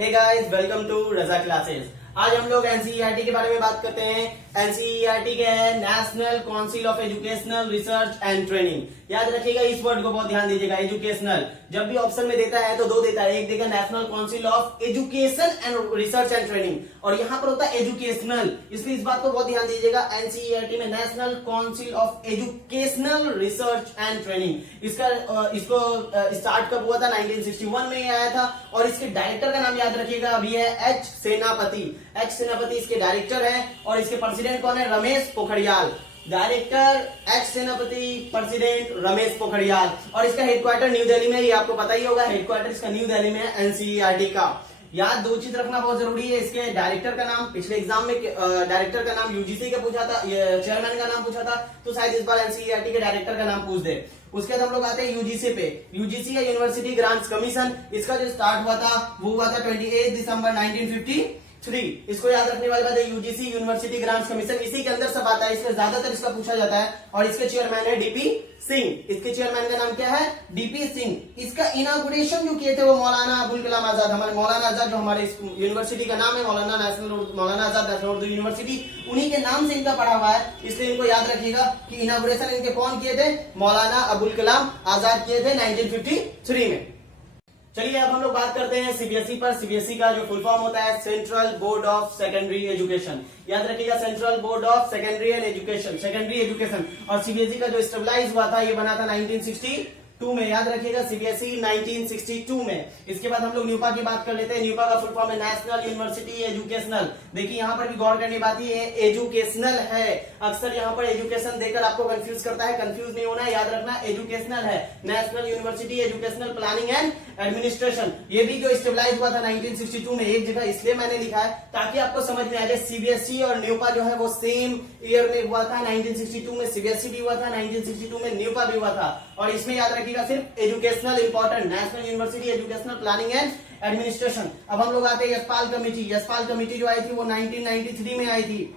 Hey guys, welcome to Raza classes. आज हम लोग एनसीईआरटी के बारे में बात करते हैं। एनसीईआरटी क्या है? National council of educational research and training. याद रखिएगा, इस वर्ड को बहुत ध्यान दीजिएगा। एजुकेशनल जब भी ऑप्शन में देता है तो दो देता है, एक देगा national council of education and research and training, और यहाँ पर होता है एजुकेशनल, इसलिए इस बात को बहुत ध्यान दीजिएगा। एनसीईआरटी में national council of educational research and training, इसको स्टार्ट कब हुआ था? 1961 में आया था। और इसके डायरेक्टर का नाम याद रखिएगा, अभी है एच सेनापति। एच सेनापति इसके डायरेक्टर है, और इसके प्रेसिडेंट कौन है? रमेश पोखरियाल। डायरेक्टर एच सेनापति, प्रेसिडेंट रमेश पोखरियाल। और इसका हेडक्वार्टर न्यू दिल्ली में, ये आपको पता ही होगा, हेडक्वार्टर इसका न्यू दिल्ली में है एनसीईआरटी का। याद दो चीज रखना बहुत जरूरी है। इसके डायरेक्टर का नाम, पिछले एग्जाम में डायरेक्टर का नाम यूजीसी का पूछा था, चेयरमैन का नाम पूछा था, तो शायद इस बार एनसीईआरटी के डायरेक्टर का नाम पूछ दे। उसके बाद हम लोग आते हैं यूजीसी पे। यूजीसी या यूनिवर्सिटी ग्रांट्स कमीशन, इसका जो स्टार्ट हुआ था वो हुआ था 28 दिसंबर 1953। इसको याद रखने वाली बात है, यूजीसी यूनिवर्सिटी ग्रांट्स कमीशन, इसी के अंदर सब आता है, इसमें ज्यादातर इसका पूछा जाता है। और इसके चेयरमैन है डीपी सिंह। इसके चेयरमैन का नाम क्या है? डीपी सिंह। इसका इनॉग्रेशन जो किए थे वो मौलाना अबुल कलाम आजाद, हमारे मौलाना आजाद, जो हमारे यूनिवर्सिटी का नाम है मौलाना आजाद नेशनल उर्दू यूनिवर्सिटी, उन्हीं के नाम से इनका पढ़ा हुआ है, इसलिए इनको याद रखिएगा कि इनॉग्रेशन इनके कौन किए थे? मौलाना अबुल कलाम आजाद किए थे 1953 में। चलिए अब हम लोग बात करते हैं सीबीएसई पर। सीबीएसई का जो फुल फॉर्म होता है central board of secondary education. याद रखिएगा, central board of secondary and education, secondary education. और सीबीएसई का जो स्टेबलाइज हुआ था, ये बना था 1962 में। याद रखिएगा, सीबीएसई 1962 में। इसके बाद हम लोग न्यूपा की बात कर लेते हैं। न्यूपा का फुल फॉर्म है नेशनल यूनिवर्सिटी एजुकेशनल। देखिए यहाँ पर भी गौर करने बात ये है, एजुकेशनल है। अक्सर यहाँ पर एजुकेशन देकर आपको कंफ्यूज करता है, कंफ्यूज नहीं होना है, याद रखना एजुकेशनल है। National university educational planning and administration. ये भी जो स्टेबलाइज हुआ था 1962 में, एक जगह इसलिए मैंने लिखा है ताकि आपको समझ में आ जाए। सीबीएसई और न्यूपा जो है वो सेम ईयर में हुआ था। 1962 में सीबीएसई भी हुआ था, 1962 में न्यूपा भी हुआ था। और इसमें याद रखिएगा सिर्फ educational important, national university educational planning and administration. अब हम लोग आते हैं यशपाल कमेटी। यशपाल कमेटी जो आई थी वो 1993 में आई थी।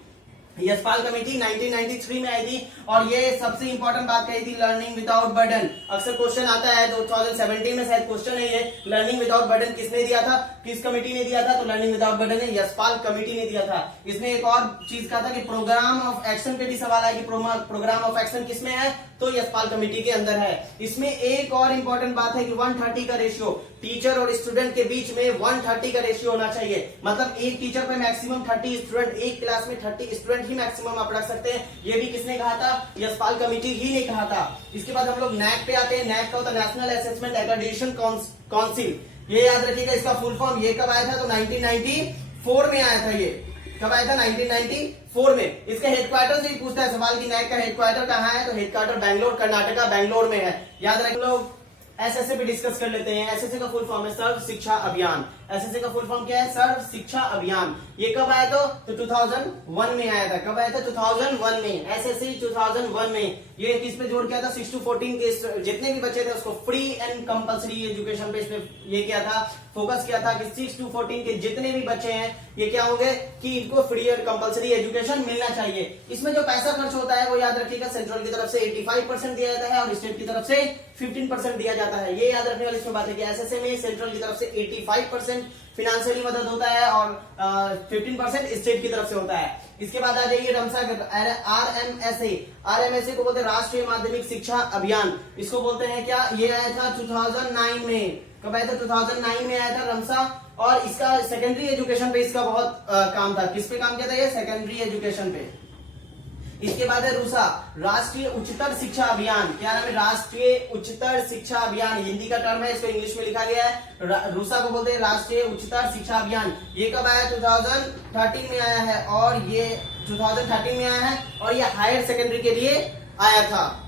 यशपाल कमेटी 1993 में आई थी, और ये सबसे इंपॉर्टेंट बात कही थी, लर्निंग विदाउट बर्डन। अक्सर क्वेश्चन आता है, 2017 में शायद क्वेश्चन है ये, लर्निंग विदाउट बर्डन किसने दिया था, किस कमेटी ने दिया था? तो लर्निंग विदाउट बर्डन है यशपाल कमेटी ने दिया था। इसमें एक और चीज कहा था कि प्रोग्राम ऑफ एक्शन पे भी सवाल है कि प्रोग्राम ऑफ एक्शन किसमें है? तो यशपाल कमेटी के अंदर है। इसमें एक और इंपॉर्टेंट बात है कि 130 का रेशियो, टीचर और स्टूडेंट के बीच में 130 का रेशियो होना चाहिए। मतलब एक टीचर पे मैक्सिमम 30 स्टूडेंट, एक क्लास में 30 स्टूडेंट ही मैक्सिमम आप रख सकते हैं। ये भी किसने कहा था? यशपाल कमेटी ही ने कहा था। इसके बाद हम लोग नैक पे आते हैं। नैक का होता है नेशनल असेसमेंट एक्रेडिटेशन काउंसिल। ये याद रखिएगा, इसका फुल फॉर्म ये कब आया था? तो 1994 में आया था। ये कब आया था? 1994 में। इसके हेडक्वार्टर से ही पूछता है सवाल कि नैक का हेडक्वार्टर कहाँ है? तो हेडक्वार्टर बैंगलोर, कर्नाटका बैंगलोर में है। याद रखें। लोग एसएसए पे डिस्कस कर लेते हैं। एसएसए का फुल फॉर्म है सर्व शिक्षा अभियान। एसएसए का फुल फॉर्म क्या है? सर्व शिक्षा अभियान। ये कब आया था? तो 2001 में आया था। कब आया था? 2001 में। एसएसए 2001 में। ये किस पे जोड़ किया था? 6 to 14 के जितने भी बच्चे थे उसको फ्री एंड कंपल्सरी एजुकेशन पे इसमें ये किया था, फोकस किया था कि 6 to 14 के जितने भी बच्चे हैं ये क्या होंगे कि इनको फ्री एंड कंपल्सरी एजुकेशन मिलना चाहिए। इसमें जो पैसा खर्च होता है वो याद रखिएगा, सेंट्रल की तरफ से 85% दिया जाता है और स्टेट की तरफ से 15% दिया जाता है। ये याद रखने वाली इसमें बात है कि एसएसए में सेंट्रल की तरफ से 85% फिनेंशियली मदद होता है और 15% स्टेट की तरफ से होता है। इसके बाद आ जाइए रमसा आरएमएसए। आरएमएसए को बोलते हैं राष्ट्रीय माध्यमिक शिक्षा अभियान। इसको बोलते हैं क्या? ये आया था 2009 में। कब आया था? 2009 में आया था रमसा। और इसका सेकेंडरी एजुकेशन पे इसका बहुत काम था। किस पे काम किया था ये? सेकेंडरी एजुकेशन पे। इसके बाद है रूसा, राष्ट्रीय उच्चतर शिक्षा अभियान। क्या नाम है? राष्ट्रीय उच्चतर शिक्षा अभियान, हिंदी का टर्म है, इसको इंग्लिश में लिखा गया है। रूसा को बोलते हैं राष्ट्रीय उच्चतर शिक्षा अभियान। ये कब आया? 2013 में आया है, और ये 2013 में आया है, और ये हायर सेकेंडरी के लिए आया था।